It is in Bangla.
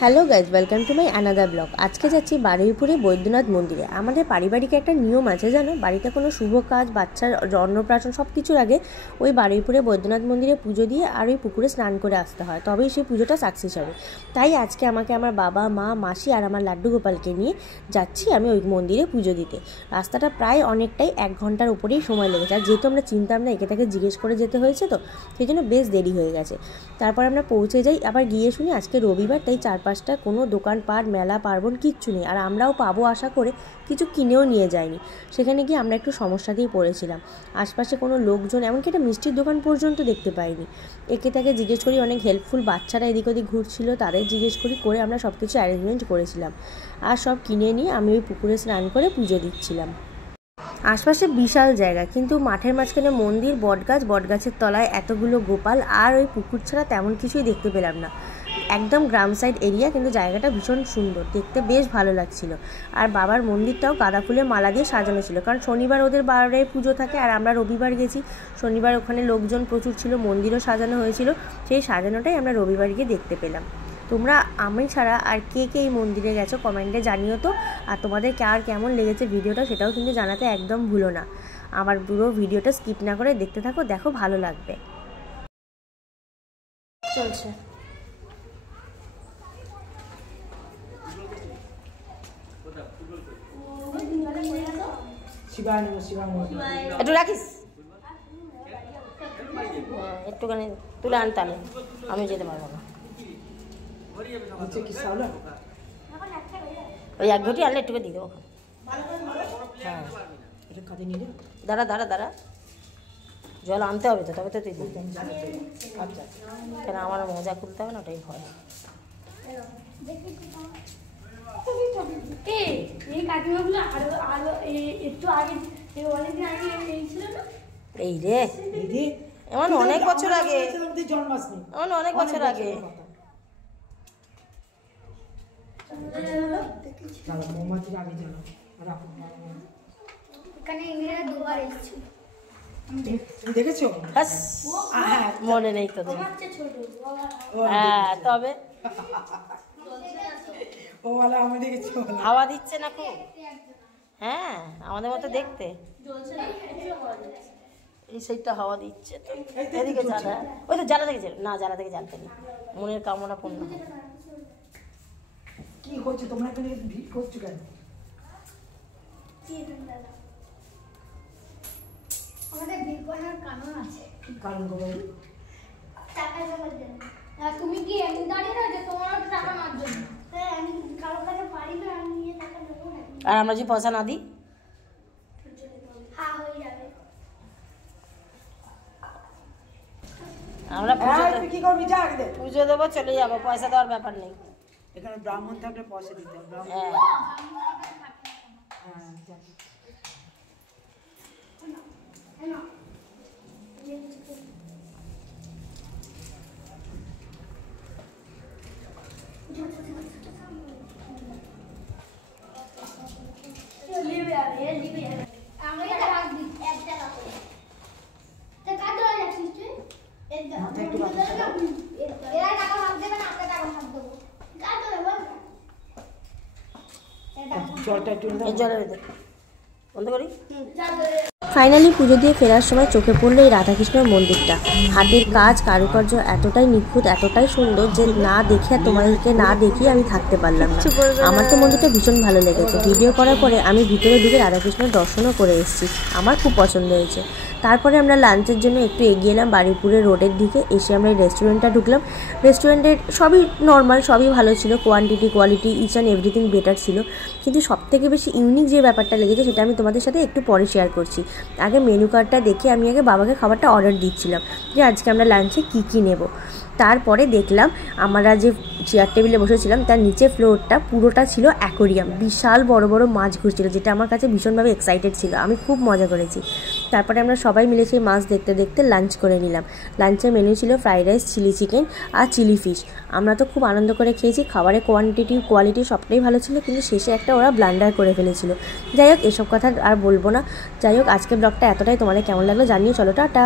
Hello guys, welcome to my another blog. আজকে যাচ্ছি বারুইপুরে বৈদ্যনাথ মন্দিরে। আমাদের পারিবারিক একটা নিয়ম আছে জানো, বাড়িতে কোনো শুভ কাজ, বাচ্চার অন্নপ্রাশন সব কিছুর আগে ওই বারুইপুরে বৈদ্যনাথ মন্দিরে পুজো দিয়ে আর ওই পুকুরে স্নান করে আসতে হয়, তবেই সেই পুজোটা সাকসেস হবে। তাই আজকে আমাকে আমার বাবা, মা, মাসি আর আমার লাড্ডু গোপালকে নিয়ে যাচ্ছি আমি ওই মন্দিরে পুজো দিতে। রাস্তাটা প্রায় অনেকটাই 1 ঘন্টার উপরেই সময় লেগেছে, আর যেহেতু আমরা চিনতাম না, একে তাকে জিজ্ঞেস করে যেতে হয়েছে, তো সেই জন্য বেশ দেরি হয়ে গেছে। তারপর আমরা পৌঁছে যাই। আবার গিয়ে শুনি আজকে রবিবার, তাই চারপাশটা কোনো দোকানপাট, মেলা, পার্বণ কিচ্ছু নেই, আর আমরাও পাবো আশা করে কিছু কিনেও নিয়ে যাইনি। সেখানে গিয়ে আমরা একটু সমস্যাতেই পড়েছিলাম। আশপাশে কোনো লোকজন, এমনকি একটা মিষ্টির দোকান পর্যন্ত দেখতে পাইনি। একে তাকে জিজ্ঞেস করি, অনেক হেল্পফুল বাচ্চারা এদিক ওদিক ঘুরছিল, তাদের জিজ্ঞেস করে আমরা সব কিছু অ্যারেঞ্জমেন্ট করেছিলাম, আর সব কিনে নিয়ে আমি ওই পুকুরে স্নান করে পুজো দিচ্ছিলাম। আশপাশে বিশাল জায়গা, কিন্তু মাঠের মাঝখানে মন্দির, বটগাছের তলায় এতগুলো গোপাল, আর ওই পুকুর ছাড়া তেমন কিছুই দেখতে পেলাম না। একদম গ্রাম সাইড এরিয়া, কিন্তু জায়গাটা ভীষণ সুন্দর, দেখতে বেশ ভালো লাগছিল। আর বাবার মন্দিরটাও গাঁদা ফুলের মালা দিয়ে সাজানো ছিল, কারণ শনিবার ওদের বারে পুজো থাকে, আর আমরা রবিবার গেছি। শনিবার ওখানে লোকজন প্রচুর ছিল, মন্দিরও সাজানো হয়েছিল, সেই সাজানোটাই আমরা রবিবার গিয়ে দেখতে পেলাম। তোমরা আমি ছাড়া আর কে কে এই মন্দিরে গেছো কমেন্টে জানিও তো, আর তোমাদের কার কেমন লেগেছে ভিডিওটা সেটাও কিন্তু জানাতে একদম ভুলো না। আমার পুরো ভিডিওটা স্কিপ না করে দেখতে থাকো, দেখো ভালো লাগবে। চলছে একটু রাখিস, একটুখানি তুলে আন, তাহলে আমি যেতে পারবো না। ওই 1 ঘটি আনলে একটুকে দিয়ে দেবো। হ্যাঁ, দাঁড়া জল আনতে হবে তো, তবে তো তুই কেন আমার মজা খুলতে হবে না, ওটাই ভয়। এই রে, এমন অনেক বছর আগে, এমন অনেক বছর আগে। দেখেছো? মনে নেই তো। হ্যাঁ, তবে হাওয়া দিচ্ছে না খুব। হ্যাঁ, আমাদের মতো দেখতে। এই সাইডটা হাওয়া দিচ্ছে তো, এদিকে জ্বালা। ওই তো জ্বালা থেকে না, জ্বালা থেকে জ্বালতে নেই, মনের কামনা পূর্ণ। কি হচ্ছে তোমরা এখানে ভিড় করছো কেন? আমাদের ভিড় করার কারণ আছে। কি কারণ গো বাবু? টাকা জমার জন্য। তুমি কি এমনি দাঁড়িয়ে রয়েছো তোমার টাকা নেওয়ার জন্য? হ্যাঁ, আমি কারো কাছে পারি না, আমি নিয়ে টাকা নেবো না। আর আমরা যদি পয়সা না দিই? হ্যাঁ, হয়ে যাবে। আমরা কি করবি? যা আগে দে। পুজো দেবো, চলে যাবো, পয়সা দেওয়ার ব্যাপার নেই। এখানে ব্রাহ্মণ থাকলে পয়সা দিতে হবে। হ্যাঁ, বন্ধ করি। ফাইনালি পুজো দিয়ে ফেরার সময় চোখে পড়লো এই রাধাকৃষ্ণের মন্দিরটা। হাতের কাজ, কারুকার্য এতটাই নিখুঁত, এতটাই সুন্দর যে না দেখে, তোমাদেরকে না দেখিয়ে আমি থাকতে পারলাম না। আমার তো মন্দিরটা ভীষণ ভালো লেগেছে। ভিডিও করার পরে আমি ভিতরে ঢুকে রাধাকৃষ্ণের দর্শনও করে এসেছি, আমার খুব পছন্দ হয়েছে। তারপরে আমরা লাঞ্চের জন্য একটু এগিয়ে এলাম বারুইপুরের রোডের দিকে। এসে আমরা এই রেস্টুরেন্টটা ঢুকলাম। রেস্টুরেন্টের সবই নর্মাল, সবই ভালো ছিল, quantity, quality, each and everything better ছিল। কিন্তু সবথেকে বেশি ইউনিক যে ব্যাপারটা লেগেছে সেটা আমি তোমাদের সাথে একটু পরে শেয়ার করছি। আগে মেনু কার্ডটা দেখে আমি আগে বাবাকে খাবারটা অর্ডার দিচ্ছিলাম যে আজকে আমরা লাঞ্চে কী নেব। তারপরে দেখলাম আমরা যে চেয়ার টেবিলে বসেছিলাম তার নিচে ফ্লোরটা পুরোটা ছিল অ্যাকোরিয়াম, বিশাল বড় বড় মাছ ঘুরছিল, যেটা আমার কাছে ভীষণভাবে এক্সাইটেড ছিল, আমি খুব মজা করেছি। তারপরে আমরা সবাই মিলে সেই মাছ দেখতে দেখতে লাঞ্চ করে নিলাম। লাঞ্চের মেনু ছিল ফ্রাইড রাইস, চিলি চিকেন আর চিলি ফিশ। আমরা তো খুব আনন্দ করে খেয়েছি, খাবারের কোয়ালিটি সবটাই ভালো ছিল, কিন্তু শেষে একটা ওরা ব্লান্ডার করে ফেলেছিল। যাই হোক, এসব কথা আর বলবো না। যাই হোক, আজকের ব্লগটা এতটাই। তোমাদের কেমন লাগলো জানিয়ে চলো, টাটা।